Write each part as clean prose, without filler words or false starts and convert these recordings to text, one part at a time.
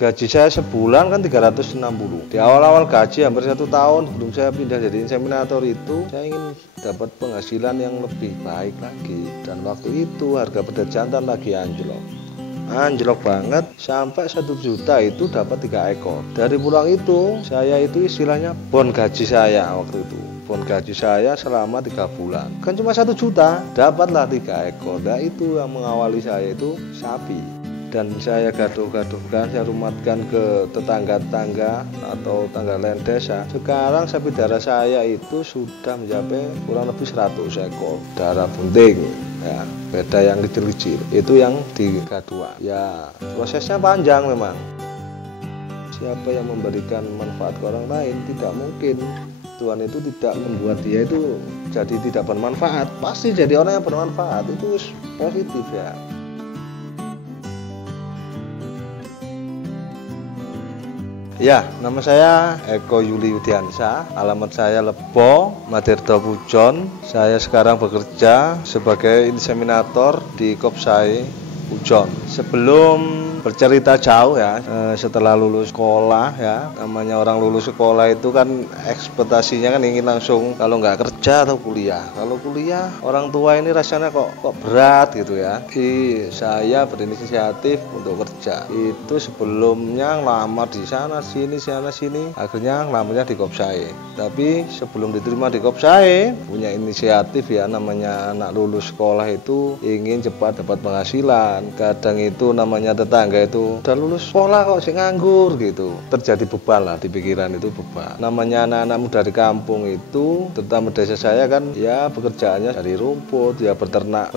Gaji saya sebulan kan 360. Di awal-awal gaji hampir 1 tahun sebelum saya pindah jadi inseminator itu, saya ingin dapat penghasilan yang lebih baik lagi. Dan waktu itu harga bedah jantan lagi anjlok banget, sampai 1 juta itu dapat 3 ekor. Dari pulang itu, saya itu istilahnya bon gaji saya waktu itu. Bon gaji saya selama 3 bulan. Kan cuma 1 juta, dapatlah 3 ekor. Nah itu yang mengawali saya itu sapi. Dan saya gaduh-gaduhkan, saya rumatkan ke tetangga-tetangga atau tangga lain desa. Sekarang sapi darah saya itu sudah mencapai kurang lebih 100 ekor darah bunting. Ya, beda yang kecil-kecil itu yang digaduan. Ya, prosesnya panjang memang. Siapa yang memberikan manfaat ke orang lain tidak mungkin. Tuhan itu tidak membuat dia itu jadi tidak bermanfaat. Pasti jadi orang yang bermanfaat, itu positif ya. Ya, nama saya Eko Yuli Widiansa, alamat saya Lebo, Madirdo Pujon. Saya sekarang bekerja sebagai inseminator di Kopsai Pujon. Sebelum bercerita jauh ya, setelah lulus sekolah ya, namanya orang lulus sekolah itu kan ekspektasinya kan ingin langsung kalau nggak kerja atau kuliah. Kalau kuliah orang tua ini rasanya kok berat gitu ya. Saya berinisiatif untuk kerja. Itu sebelumnya ngelamar di sana sini, akhirnya ngelamarnya di Kopsai. Tapi sebelum diterima di Kopsai, punya inisiatif ya, namanya anak lulus sekolah itu ingin cepat dapat penghasilan. Kadang itu namanya tetangga itu udah lulus sekolah kok sih nganggur gitu, terjadi beban lah di pikiran, itu beban. Namanya anak-anak muda di kampung itu, terutama desa saya kan ya pekerjaannya dari rumput ya, beternak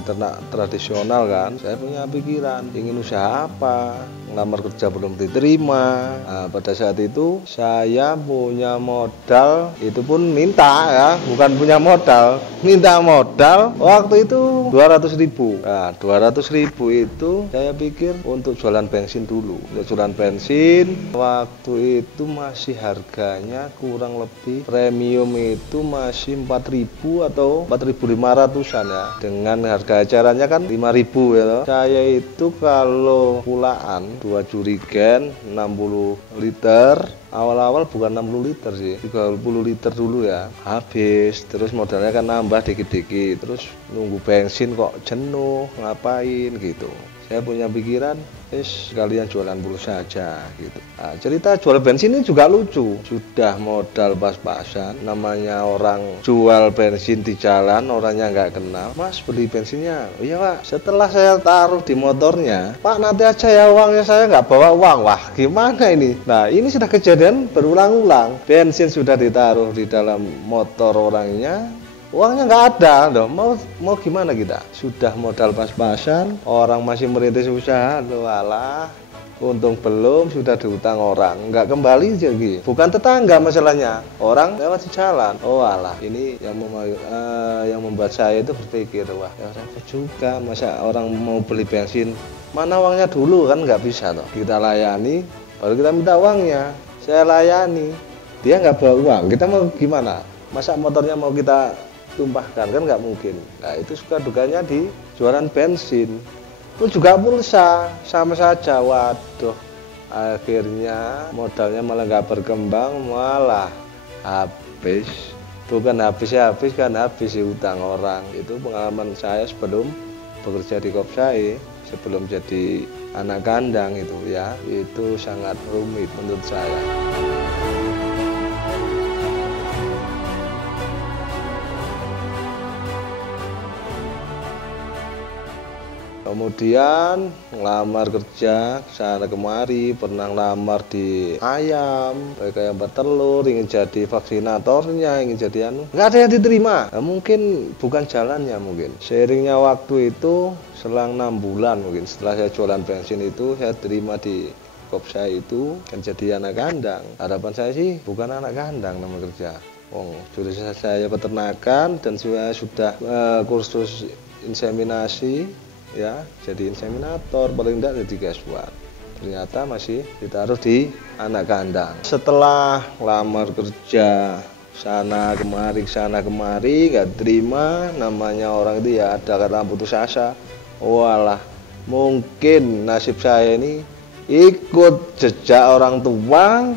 tradisional kan. Saya punya pikiran ingin usaha apa, ngelamar kerja belum diterima. Nah, pada saat itu saya punya modal, itu pun minta ya, bukan punya modal, minta modal waktu itu 200.000. Nah 200.000 itu saya pikir untuk jualan bensin dulu. Untuk jualan bensin waktu itu masih harganya kurang lebih premium itu masih 4.000 atau 4.500-an ya. Dengan harga acaranya kan 5.000 ya loh. Saya itu kalau pulaan 2 jurigen 60 liter, awal-awal bukan 60 liter sih, 30 liter dulu ya, habis. Terus modalnya kan nambah dikit-dikit, terus nunggu bensin kok jenuh, ngapain gitu. Saya punya pikiran, sekalian jualan pulsa aja gitu. Nah, cerita jual bensin ini juga lucu. Sudah modal pas-pasan, namanya orang jual bensin di jalan, orangnya nggak kenal. Mas beli bensinnya? Oh, iya Pak. Setelah saya taruh di motornya, Pak nanti aja ya uangnya, saya nggak bawa uang. Wah gimana ini? Nah ini sudah kejadian berulang-ulang. Bensin sudah ditaruh di dalam motor orangnya, uangnya nggak ada loh. Mau gimana kita? Sudah modal pas-pasan, orang masih merintis usaha, loh alah, untung belum sudah diutang orang, nggak kembali jadi. Bukan tetangga masalahnya, orang lewat di jalan. Oh alah, ini yang membuat saya itu berpikir, wah ya repot juga, masa orang mau beli bensin, mana uangnya dulu, kan nggak bisa toh. Kita layani, baru kita minta uangnya. Saya layani, dia nggak bawa uang, kita mau gimana? Masa motornya mau kita tumpahkan, kan nggak mungkin. Nah itu suka dukanya di jualan bensin pun juga pulsa sama saja. Waduh, akhirnya modalnya malah nggak berkembang, malah habis. Bukan habis kan habis utang orang. Itu pengalaman saya sebelum bekerja di Kopsai, sebelum jadi anak kandang itu ya, itu sangat rumit menurut saya. Kemudian ngelamar kerja sana kemari, pernah ngelamar di ayam, mereka yang bertelur, ingin jadi vaksinatornya, ingin jadi nggak ada yang diterima. Nah, mungkin bukan jalannya mungkin. Seiringnya waktu itu, selang 6 bulan mungkin setelah saya jualan bensin itu, saya terima di Kopsai itu kan jadi anak kandang. Harapan saya sih bukan anak kandang nama kerja. Jurusan saya peternakan dan saya sudah kursus inseminasi. Ya, jadi inseminator, paling tidak jadi gaswat. Ternyata masih ditaruh di anak kandang. Setelah lamar kerja sana kemari nggak terima, namanya orang itu ya ada kata putus asa. Walah, mungkin nasib saya ini ikut jejak orang tua,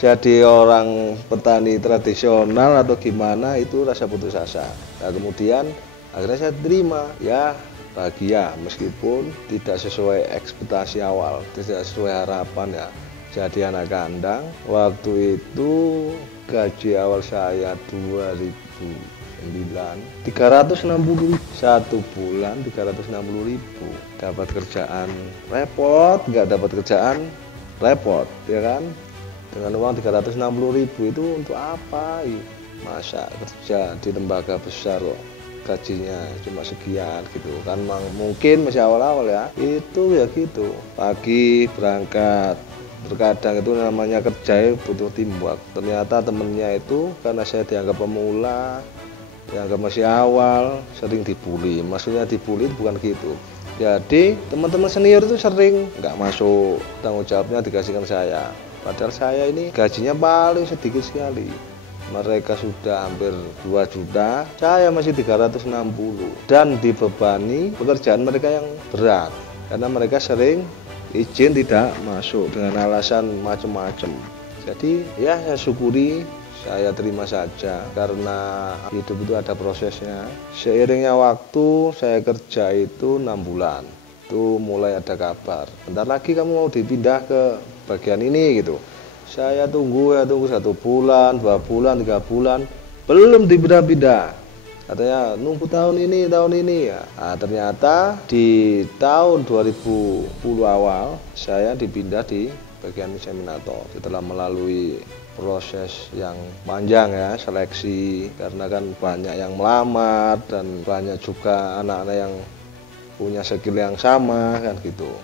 jadi orang petani tradisional atau gimana, itu rasa putus asa. Nah, kemudian akhirnya saya terima, ya bahagia meskipun tidak sesuai ekspektasi awal, tidak sesuai harapan ya. Jadi anak kandang. Waktu itu gaji awal saya 2009 360.000, 1 bulan 360.000. Dapat kerjaan repot, nggak dapat kerjaan repot, ya kan? Dengan uang 360.000 itu untuk apa? Masa kerja di lembaga besar kok gajinya cuma sekian gitu kan. Mungkin masih awal-awal ya, itu ya gitu, pagi berangkat. Terkadang itu namanya kerja butuh teamwork. Ternyata temennya itu karena saya dianggap pemula, dianggap masih awal, sering dibully. Maksudnya dibully bukan gitu, jadi teman-teman senior itu sering nggak masuk, tanggung jawabnya dikasihkan saya. Padahal saya ini gajinya paling sedikit sekali. Mereka sudah hampir 2 juta, saya masih 360, dan dibebani pekerjaan mereka yang berat karena mereka sering izin tidak masuk dengan alasan macam-macam. Jadi ya saya syukuri, saya terima saja karena hidup itu ada prosesnya. Seiringnya waktu saya kerja itu 6 bulan, itu mulai ada kabar, bentar lagi kamu mau dipindah ke bagian ini gitu. Saya tunggu 1 bulan, 2 bulan, 3 bulan, belum dipindah-pindah. Katanya nunggu tahun ini ya. Nah, ternyata di tahun 2010 awal saya dipindah di bagian inseminator setelah melalui proses yang panjang ya, seleksi, karena kan banyak yang melamar dan banyak juga anak-anak yang punya skill yang sama kan gitu.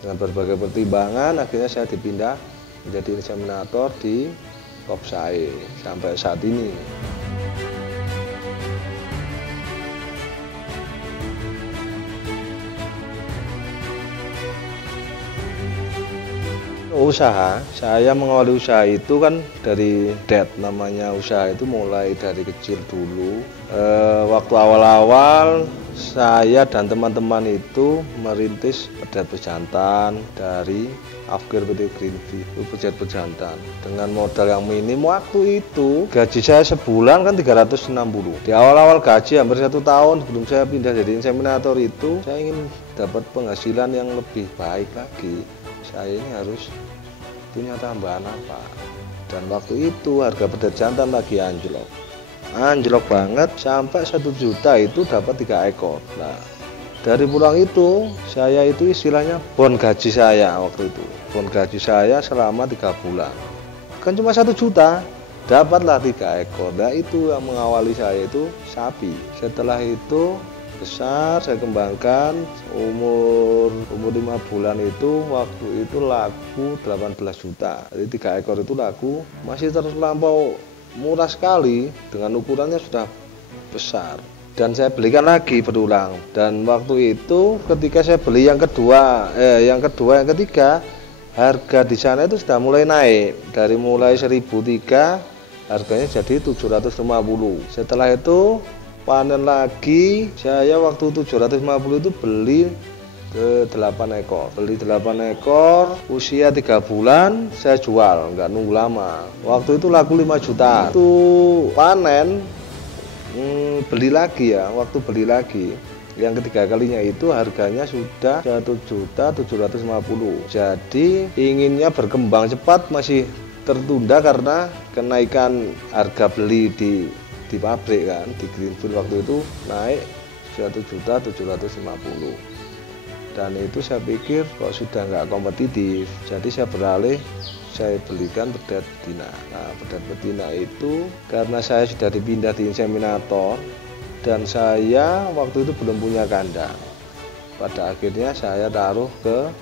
Dengan berbagai pertimbangan akhirnya saya dipindah menjadi inseminator di Kopsae sampai saat ini. Usaha, saya mengawali usaha itu kan dari namanya usaha itu mulai dari kecil dulu. Waktu awal-awal saya dan teman-teman itu merintis pedet pejantan dari Afkir PT Greenfeed, itu pedet pejantan dengan modal yang minim. Waktu itu gaji saya sebulan kan 360. Di awal-awal gaji hampir 1 tahun sebelum saya pindah jadi inseminator itu, saya ingin dapat penghasilan yang lebih baik lagi. Saya ini harus punya tambahan apa, dan waktu itu harga pedet jantan lagi anjlok banget, sampai 1 juta itu dapat 3 ekor. Nah, dari pulang itu saya itu istilahnya bon gaji saya waktu itu, bon gaji saya selama 3 bulan kan cuma 1 juta, dapatlah 3 ekor. Nah, itu yang mengawali saya itu sapi. Setelah itu besar, saya kembangkan. Umur 5 bulan itu waktu itu laku 18 juta. Jadi 3 ekor itu laku, masih terlampau murah sekali dengan ukurannya sudah besar. Dan saya belikan lagi berulang. Dan waktu itu ketika saya beli yang ketiga, harga di sana itu sudah mulai naik. Dari mulai 1.003 harganya jadi 750. Setelah itu panen lagi, saya waktu 750 itu beli ke 8 ekor. Beli 8 ekor, usia 3 bulan saya jual, nggak nunggu lama. Waktu itu laku 5 juta. Itu panen, beli lagi ya. Waktu beli lagi yang ketiga kalinya itu harganya sudah 1.750.000. Jadi inginnya berkembang cepat masih tertunda karena kenaikan harga beli di pabrik kan, di Greenfeed waktu itu naik 1.750.000. Dan itu saya pikir kok sudah nggak kompetitif, jadi saya beralih, saya belikan pedet betina. Nah, pedet betina itu karena saya sudah dipindah di inseminator dan saya waktu itu belum punya kandang. Pada akhirnya saya taruh ke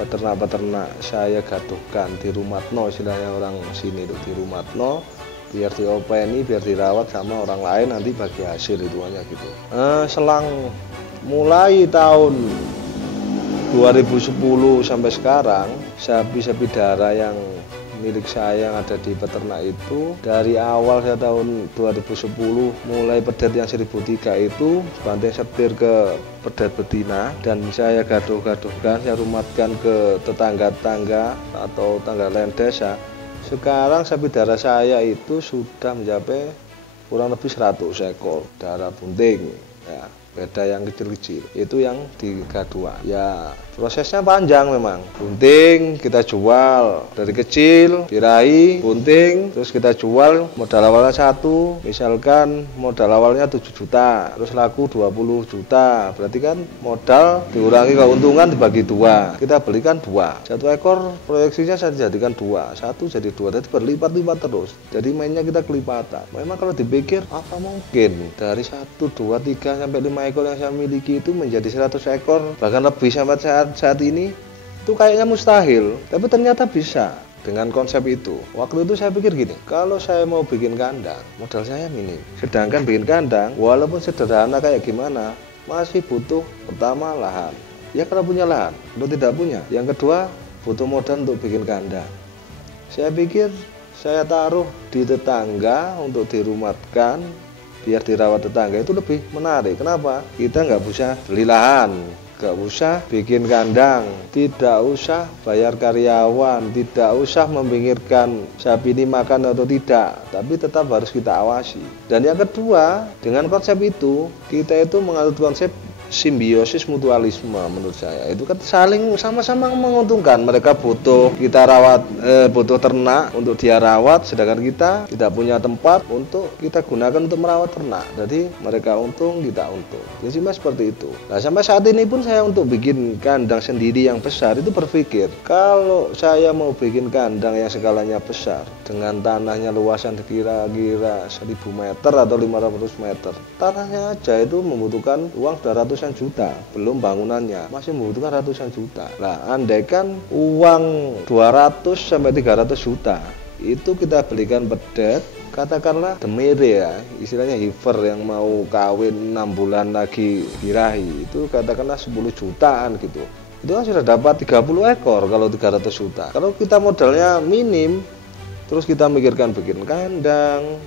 peternak-peternak, saya gaduhkan di Rumatno, istilahnya orang sini itu di Rumatno, biar diopeni, biar dirawat sama orang lain, nanti bagi hasil itu hanya gitu. Selang mulai tahun 2010 sampai sekarang, sapi-sapi darah yang milik saya yang ada di peternak itu, dari awal saya tahun 2010 mulai pedet yang 1003 itu banting setir ke pedet betina, dan saya gaduh-gaduhkan, saya rumatkan ke tetangga-tetangga atau tangga lain desa. Sekarang sapi darah saya itu sudah mencapai kurang lebih 100 ekor darah bunting ya. Beda yang kecil-kecil itu yang di K2 ya. Prosesnya panjang memang. Bunting kita jual dari kecil, birahi, bunting, terus kita jual modal awalnya 1, misalkan modal awalnya 7 juta, terus laku 20 juta, berarti kan modal dikurangi keuntungan dibagi 2, kita belikan 2, 1 ekor proyeksinya saya jadikan 2, 1 jadi 2, jadi berlipat-lipat terus, jadi mainnya kita kelipatan. Memang kalau dipikir apa mungkin dari 1, 2, 3 sampai 5 ekor yang saya miliki itu menjadi 100 ekor bahkan lebih sampai saat ini, itu kayaknya mustahil, tapi ternyata bisa dengan konsep itu. Waktu itu saya pikir gini, kalau saya mau bikin kandang modal saya minim, sedangkan bikin kandang walaupun sederhana kayak gimana masih butuh pertama lahan ya, kalau punya lahan. Kalau tidak punya, yang kedua butuh modal untuk bikin kandang. Saya pikir saya taruh di tetangga untuk dirumatkan, biar dirawat tetangga itu lebih menarik. Kenapa? Kita nggak usah beli lahan, nggak usah bikin kandang, tidak usah bayar karyawan, tidak usah memikirkan sapi ini makan atau tidak, tapi tetap harus kita awasi. Dan yang kedua, dengan konsep itu kita itu menganut konsep simbiosis mutualisme. Menurut saya itu kan saling sama-sama menguntungkan. Mereka butuh kita rawat, butuh ternak untuk dia rawat, sedangkan kita tidak punya tempat untuk kita gunakan untuk merawat ternak. Jadi mereka untung, kita untung. Jadi seperti itu. Nah, sampai saat ini pun saya untuk bikin kandang sendiri yang besar itu berpikir, kalau saya mau bikin kandang yang skalanya besar dengan tanahnya luasan kira-kira 1000 meter atau 500 meter, tanahnya aja itu membutuhkan uang 200 juta, belum bangunannya masih membutuhkan ratusan juta. Nah, andaikan uang 200 sampai 300 juta itu kita belikan pedet, katakanlah demere ya, istilahnya heifer yang mau kawin 6 bulan lagi birahi, itu katakanlah 10 jutaan gitu. Itu kan sudah dapat 30 ekor kalau 300 juta. Kalau kita modalnya minim, terus kita mikirkan bikin kandang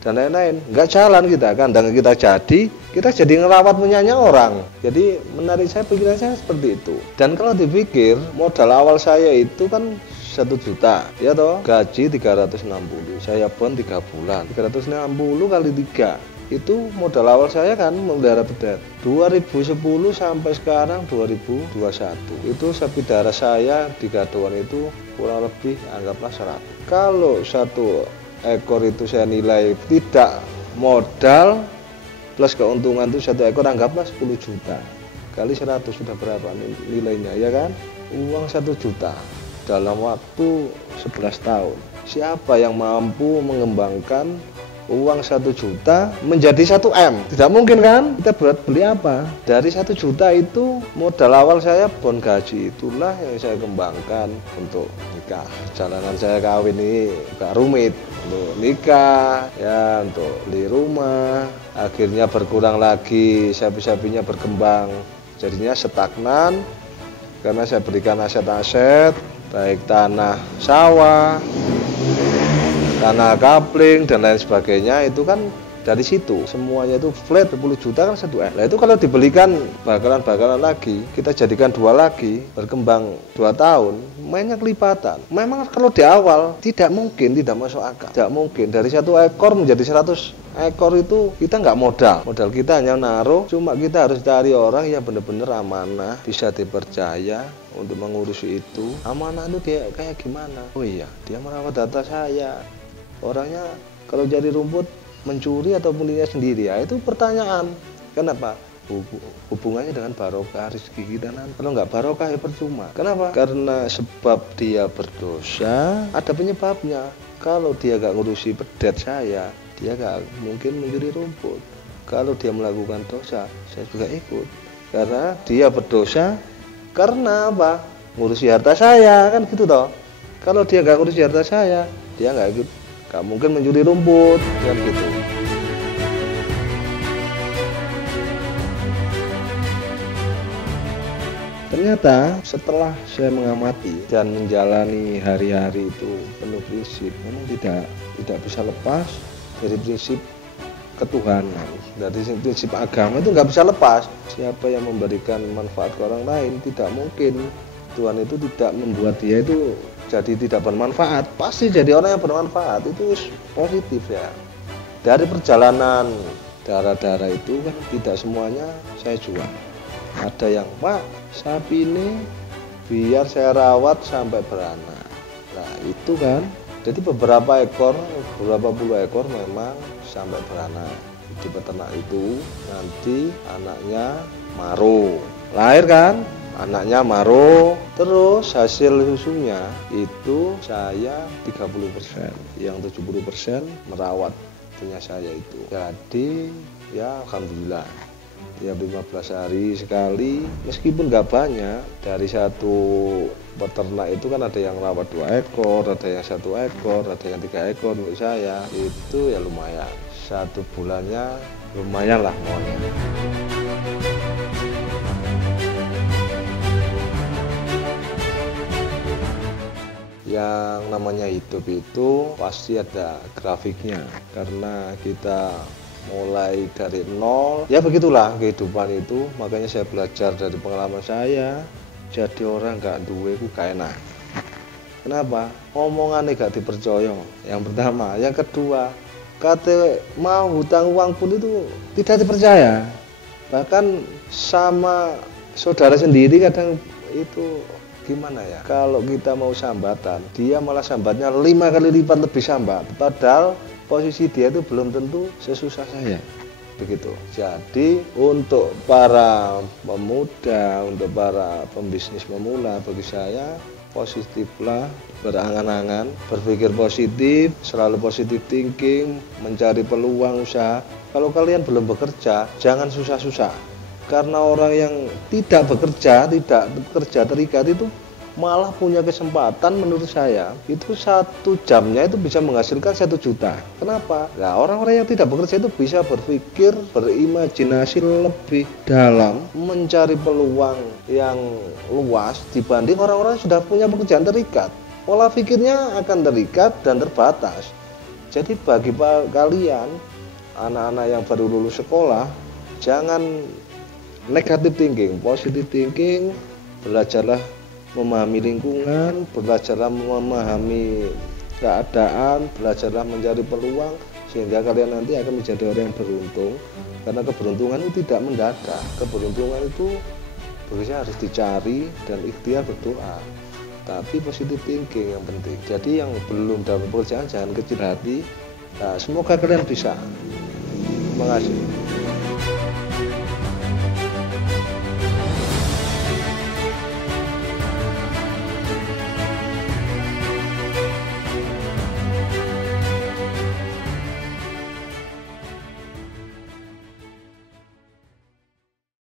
dan lain-lain, nggak jalan kita. Kandang kita jadi ngerawat punyanya orang. Jadi menarik, saya pikiran saya seperti itu. Dan kalau dipikir modal awal saya itu kan 1 juta ya toh, gaji 360, saya pun 3 bulan 360 kali 3, itu modal awal saya kan memelihara pedet. 2010 sampai sekarang 2021 itu sapi darah saya di gaduan itu kurang lebih anggaplah 100. Kalau 1 ekor itu saya nilai tidak modal plus keuntungan itu 1 ekor anggaplah 10 juta kali 100 sudah berapa nilainya ya kan, uang 1 juta dalam waktu 11 tahun. Siapa yang mampu mengembangkan uang 1 juta menjadi 1 M? Tidak mungkin kan? Kita buat beli apa? Dari 1 juta itu modal awal saya bon gaji, itulah yang saya kembangkan untuk nikah. Jalanan saya kawin ini gak rumit, untuk nikah ya, untuk beli rumah. Akhirnya berkurang lagi, sapi-sapinya berkembang, jadinya stagnan karena saya berikan aset-aset baik tanah sawah, tanah kapling dan lain sebagainya. Itu kan dari situ semuanya itu flat 10 juta kan 1 M. Nah itu kalau dibelikan bakalan lagi, kita jadikan 2 lagi, berkembang 2 tahun, mainnya kelipatan. Memang kalau di awal tidak mungkin, tidak masuk akal, tidak mungkin dari 1 ekor menjadi 100 ekor itu kita nggak modal kita hanya naruh. Cuma kita harus cari orang yang benar-benar amanah, bisa dipercaya untuk mengurusi itu. Amanah itu dia kayak gimana? Oh iya, dia merawat data saya, orangnya kalau jadi rumput mencuri atau punya sendiri ya, itu pertanyaan. Kenapa? Hubungannya dengan barokah rezeki kita nanti. Kalau nggak barokah ya percuma. Kenapa? Karena sebab dia berdosa ada penyebabnya. Kalau dia nggak ngurusi pedet saya, dia nggak mungkin mencuri rumput. Kalau dia melakukan dosa, saya juga ikut. Karena dia berdosa karena apa? Ngurusi harta saya kan gitu toh. Kalau dia nggak ngurusi harta saya, dia nggak ikut, nggak mungkin mencuri rumput kan gitu. ternyata setelah saya mengamati dan menjalani hari-hari itu penuh prinsip, memang tidak bisa lepas dari prinsip ketuhanan. Dari prinsip agama itu nggak bisa lepas. Siapa yang memberikan manfaat ke orang lain, tidak mungkin Tuhan itu tidak membuat dia itu jadi tidak bermanfaat. Pasti jadi orang yang bermanfaat, itu positif ya. Dari perjalanan darah-darah itu kan tidak semuanya saya jual. Ada yang, Pak, sapi ini biar saya rawat sampai beranak. Nah itu kan, jadi beberapa puluh ekor memang sampai beranak. Di peternak itu nanti anaknya maro, lahir kan, anaknya maro, terus hasil susunya itu saya 30%, yang 70% merawat punya saya itu. Jadi ya alhamdulillah, tiap 15 hari sekali, meskipun nggak banyak. Dari satu peternak itu kan ada yang rawat 2 ekor, ada yang 1 ekor, ada yang 3 ekor. Untuk saya itu ya lumayan, 1 bulannya lumayan lah pokoknya. Yang namanya hidup itu pasti ada grafiknya, karena kita mulai dari nol, ya begitulah kehidupan itu. Makanya saya belajar dari pengalaman saya, jadi orang gak duwe ku gak enak. Kenapa? Omongannya gak dipercaya, yang pertama. Yang kedua, kata mau hutang uang pun itu tidak dipercaya. Bahkan sama saudara sendiri kadang itu gimana ya, kalau kita mau sambatan, dia malah sambatnya 5 kali lipat lebih sambat, padahal posisi dia itu belum tentu sesusah saya, begitu. Jadi untuk para pemuda, untuk para pembisnis pemula, bagi saya positiflah, berangan-angan, berpikir positif, selalu positif thinking, mencari peluang usaha. Kalau kalian belum bekerja, jangan susah-susah, karena orang yang tidak bekerja terikat itu malah punya kesempatan. Menurut saya itu 1 jamnya itu bisa menghasilkan 1 juta. Kenapa? Nah, orang-orang yang tidak bekerja itu bisa berpikir, berimajinasi lebih dalam, mencari peluang yang luas dibanding orang-orang yang sudah punya pekerjaan terikat. Pola pikirnya akan terikat dan terbatas. Jadi bagi kalian anak-anak yang baru lulus sekolah, jangan negatif thinking, positive thinking. Belajarlah memahami lingkungan, belajarlah memahami keadaan, belajarlah mencari peluang, sehingga kalian nanti akan menjadi orang yang beruntung. Karena keberuntungan itu tidak mendadak, keberuntungan itu berusaha harus dicari dan ikhtiar berdoa. Tapi positive thinking yang penting. Jadi yang belum dapat pekerjaan jangan kecil hati. Nah, semoga kalian bisa. Terima kasih.